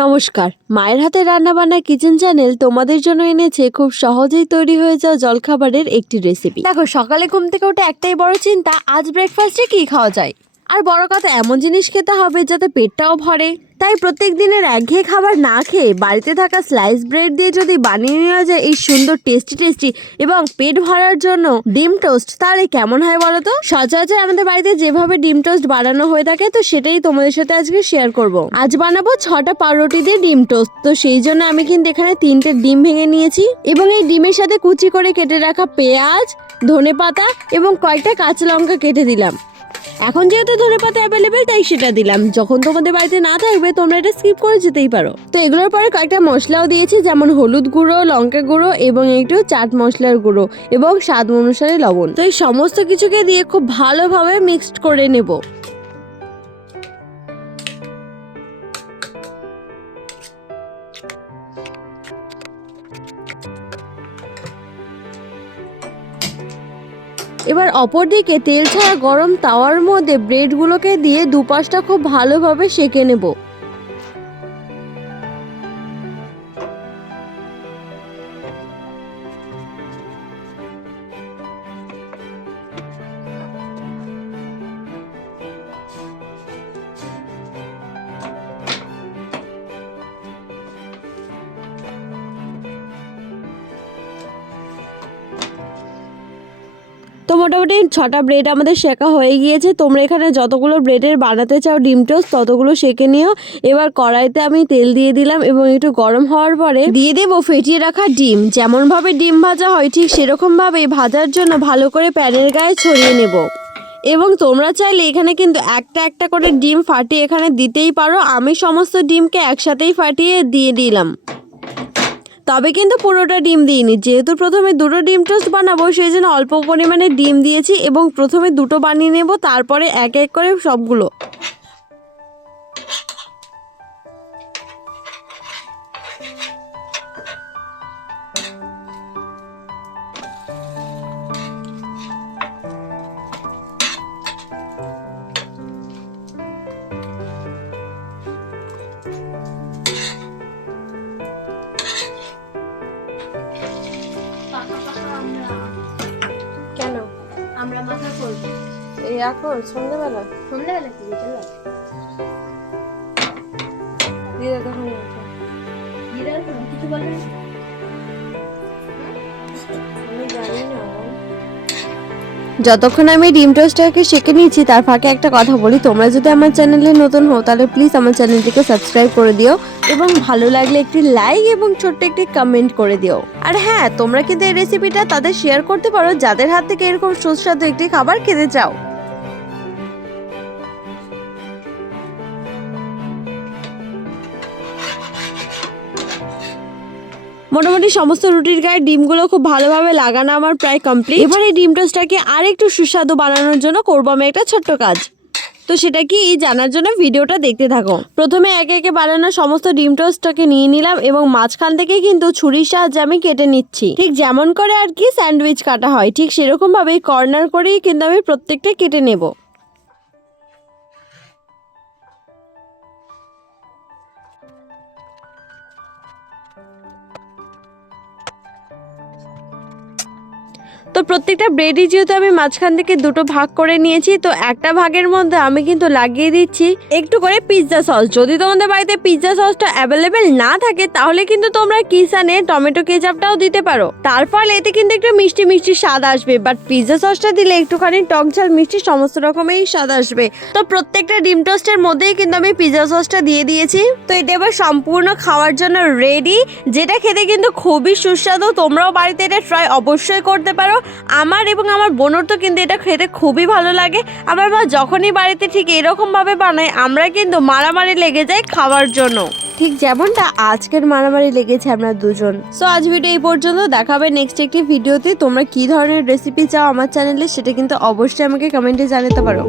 নমস্কার, মায়ের হাতে রান্নাবান্না কিচেন চ্যানেল তোমাদের জন্য এনেছে খুব সহজেই তৈরি হয়ে যাওয়া জলখাবারের একটি রেসিপি। দেখো, সকালে ঘুম থেকে উঠে একটাই বড় চিন্তা, আজ ব্রেকফাস্টে কি খাওয়া যায়। আর বড় কথা, এমন জিনিস খেতে হবে যাতে পেটটাও ভরে। তাই প্রত্যেক দিনের একঘেয়ে খাবার না খেয়ে বাড়িতে থাকা স্লাইস ব্রেড দিয়ে যদি বানিয়ে নেওয়া যায় এই সুন্দর টেস্টি এবং পেট ভরার জন্য ডিম টোস্ট, তাহলে কেমন হয় বলো তো। সচরাচর আমাদের বাড়িতে যেভাবে ডিম টোস্ট বানানো হয়ে থাকে, তো সেটাই তোমাদের সাথে আজকে শেয়ার করব। আজ বানাবো 6টা পাউরুটি দিয়ে ডিম টোস্ট। তো সেই জন্য আমি কিন্তু এখানে 3টে ডিম ভেঙে নিয়েছি এবং এই ডিমের সাথে কুচি করে কেটে রাখা পেঁয়াজ, ধনেপাতা এবং কয়েকটা কাঁচা লঙ্কা কেটে দিলাম। এখন যেহেতু ধনেপাতা অ্যাভেলেবেল তাই সেটা দিলাম। যখন তোমাদের বাড়িতে না থাকবে তোমরা এটা স্কিপ করে যেতেই পারো। তো এগুলোর পরে কয়েকটা মশলাও দিয়েছি, যেমন হলুদ গুঁড়ো, লঙ্কা গুঁড়ো এবং একটু চাট মশলার গুঁড়ো এবং স্বাদ অনুসারে লবণ। তো এই সমস্ত কিছুকে দিয়ে খুব ভালোভাবে মিক্সড করে নেব। এবার অপরদিকে তেল ছাড়া গরম তাওয়ার মধ্যে ব্রেডগুলোকে দিয়ে দুপাশটা খুব ভালোভাবে সেঁকে নেব। তো মোটামুটি 6টা ব্রেড আমাদের শেখা হয়ে গিয়েছে। তোমরা এখানে যতগুলো ব্রেডের বানাতে চাও ডিম টোস্ট ততগুলো সেঁকে নিও। এবার কড়াইতে আমি তেল দিয়ে দিলাম এবং একটু গরম হওয়ার পরে দিয়ে দেবো ফেটিয়ে রাখা ডিম। যেমনভাবে ডিম ভাজা হয় ঠিক সেরকমভাবেই ভাজার জন্য ভালো করে প্যানের গায়ে ছড়িয়ে নেব। এবং তোমরা চাইলে এখানে কিন্তু একটা একটা করে ডিম ফাটিয়ে এখানে দিতেই পারো। আমি সমস্ত ডিমকে একসাথেই ফাটিয়ে দিয়ে দিলাম, তবে কিন্তু পুরোটা ডিম দিইনি। যেহেতু প্রথমে 2টো ডিম টোস্ট বানাবো সেই জন্য অল্প পরিমাণে ডিম দিয়েছি এবং প্রথমে 2টো বানিয়ে নেব, তারপরে এক এক করে সবগুলো। কেন আমরা মাথা করব এই এখন সন্ধ্যাবেলা কি চলো দিয়ে তখন দিদার কিছু বলবে না? আমি জানি না। যতক্ষণ আমি ডিম টোস্টটাকে সেঁকে নিচ্ছি তার ফাঁকে একটা কথা বলি, তোমরা যদি আমার চ্যানেলে নতুন হও তাহলে প্লিজ আমার চ্যানেলটিকে সাবস্ক্রাইব করে দিও এবং ভালো লাগলে একটি লাইক এবং ছোট্ট একটি কমেন্ট করে দিও। আর হ্যাঁ, তোমরা কিন্তু এই রেসিপিটা তাদের শেয়ার করতে পারো যাদের হাত থেকে এরকম সুস্বাদু একটি খাবার খেতে চাও। মোটামুটি সমস্ত রুটির গায়ে ডিমগুলো খুব ভালোভাবে লাগানো আমার প্রায় কমপ্লিট। এবার এই ডিম টোস্টটাকে আর একটু সুস্বাদু বানানোর জন্য করবো আমি একটা ছোট্ট কাজ। তো সেটা কি জানার জন্য ভিডিওটা দেখতে থাকো। প্রথমে একে একে বানানো সমস্ত ডিম টোস্টটাকে নিয়ে নিলাম এবং মাঝখান থেকে কিন্তু ছুরির সাহায্যে আমি কেটে নিচ্ছি, ঠিক যেমন করে আর কি স্যান্ডউইচ কাটা হয় ঠিক সেরকম ভাবেই কর্নার করেই কিন্তু আমি প্রত্যেকটা কেটে নেব। তো প্রত্যেকটা ব্রেডই যেহেতু আমি মাঝখান থেকে 2টো ভাগ করে নিয়েছি, তো একটা ভাগের মধ্যে আমি কিন্তু লাগিয়ে দিচ্ছি একটু করে পিৎজা সস। যদি তোমাদের বাড়িতে পিৎজা সসটা অ্যাভেলেবেল না থাকে তাহলে কিন্তু তোমরা কিষানে টমেটো কেচাপটাও দিতে পারো। তার ফলে এতে কিন্তু একটু মিষ্টি মিষ্টি স্বাদ আসবে, বাট পিৎজা সসটা দিলে একটুখানি টক ঝাল মিষ্টি সমস্ত রকমেরই স্বাদ আসবে। তো প্রত্যেকটা ডিম টোস্টের মধ্যেই কিন্তু আমি পিৎজা সসটা দিয়ে দিয়েছি। তো এটা এবার সম্পূর্ণ খাওয়ার জন্য রেডি, যেটা খেতে কিন্তু খুবই সুস্বাদু। তোমরাও বাড়িতে এটা ট্রাই অবশ্যই করতে পারো। আমার এবং আমার বোনের তো কিন্তু এটা খেতে খুবই ভালো লাগে। আমার মা যখনই বাড়িতে ঠিক এরকম ভাবে বানায় আমরা কিন্তু মারামারি লেগে যাই খাওয়ার জন্য, ঠিক যেমনটা আজকের মারামারি লেগেছে আমরা দুজন। সো আজ ভিডিও এই পর্যন্ত, দেখাবে নেক্সট একটি ভিডিওতে। তোমরা কি ধরনের রেসিপি চাও আমার চ্যানেলে সেটা কিন্তু অবশ্যই আমাকে কমেন্টে জানাতে পারো।